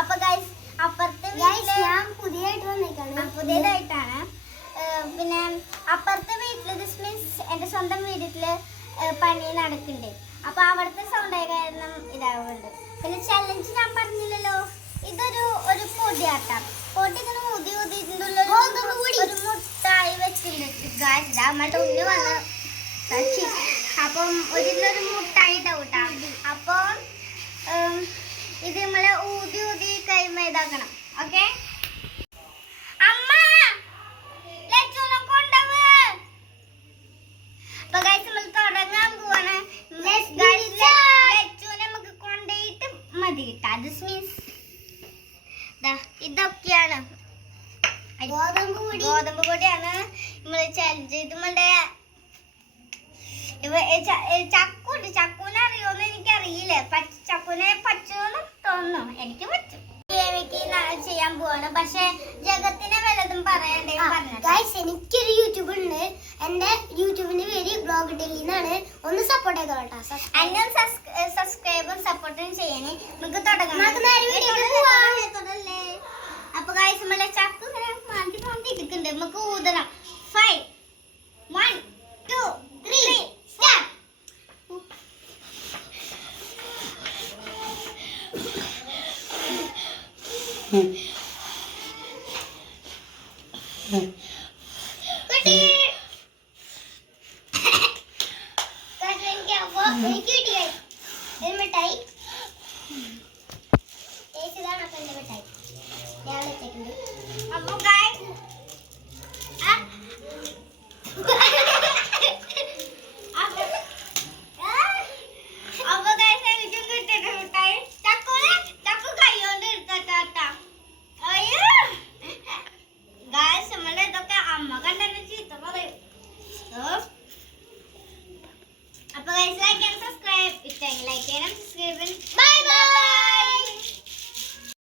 അപ്പൊ ഗൈസ് അപ്പുറത്തെ ഞാൻ പുതിയതായിട്ടാണ്. പിന്നെ അപ്പുറത്തെ വീട്ടില് ദിസ് മീൻസ് എന്റെ സ്വന്തം വീട്ടില് പണി നടക്കുന്നുണ്ട്. അപ്പൊ അവിടുത്തെ സൗണ്ട് ആയ കാരണം ഇതാവുന്നുണ്ട്. പിന്നെ ചലഞ്ച് ഞാൻ പറഞ്ഞില്ലല്ലോ, ഇതൊരു പൊടിയാട്ടാം. പൊടി ഇങ്ങനെ ഊതി ഒരു മുട്ടായി വെച്ചിട്ടുണ്ട്. നമ്മളുടെ ഉണ്ണി വന്ന് അപ്പം ഒരു മുട്ടായി കൂട്ടാം. അപ്പം ഇത് നമ്മളെ ഊതി കൈമ ഇതാക്കണം. ഓക്കെ അമ്മ ലച്ചുനെ കൊണ്ടുപോവ്. അപ്പൊ ഗൈസ് നമ്മൾ തുടങ്ങാൻ പോവാണ്. ലച്ചുനെ നമുക്ക് കൊണ്ടുപോയിട്ട് മതി കിട്ടാ. ദിസ് മീൻസ് ഇതൊക്കെയാണ് ഗോതമ്പ് പൊടിയാണ് നമ്മള് ചലഞ്ച്. ഇത് നമ്മളുടെ ചക്കൂണ്ട്. ചക്കൂനെ അറിയോന്ന് എനിക്കറിയില്ല. ചക്കൂനെ പറ്റുമെന്ന് തോന്നുന്നു. എനിക്ക് പറ്റും. ചെയ്യാൻ പോവാണ്. പക്ഷെ ജഗത്തിനെ വല്ലതും പറയണ്ടേ പറഞ്ഞു. എനിക്കൊരു യൂട്യൂബ് ഉണ്ട്. എന്റെ യൂട്യൂബിന്റെ പേര് ബ്ലോഗ് ഡെല്ലി എന്നാണ്. ഒന്ന് സപ്പോർട്ട് ചെയ്തോളാം. എന്നെ സബ്സ്ക്രൈബും സപ്പോർട്ടും ചെയ്യണേ. നമുക്ക് തുടങ്ങാം. അപ്പൊ ഗൈസ് നമ്മളെ ചക്കു മാന്തി എടുക്കുന്നുണ്ട്. നമുക്ക് ഊതണം. 5 1 2 3 സ്റ്റാർട്ട്. മിഠായി ഏതാണ് അപ്പൊ എന്റെ മിഠായി ഞാൻ വെച്ചിട്ടുണ്ട്. അപ്പൊ ഗൈസ് എനിക്കും കിട്ടിയിട്ട് മിഠായി. ചക്കു കൈകൊണ്ട് എടുത്താട്ടാ. അയ്യോ ഗൈസ് നമ്മളെ ഇതൊക്കെ അമ്മ കണ്ടെന്ന് ചീത്ത പറയും. അപ്പൊ ഗൈസ് ലൈക്ക് ആൻഡ് സബ്സ്ക്രൈബ്. ഇഷ്ടമെങ്കിൽ ലൈക്ക് ചെയ്യണം, സബ്സ്ക്രൈബ്.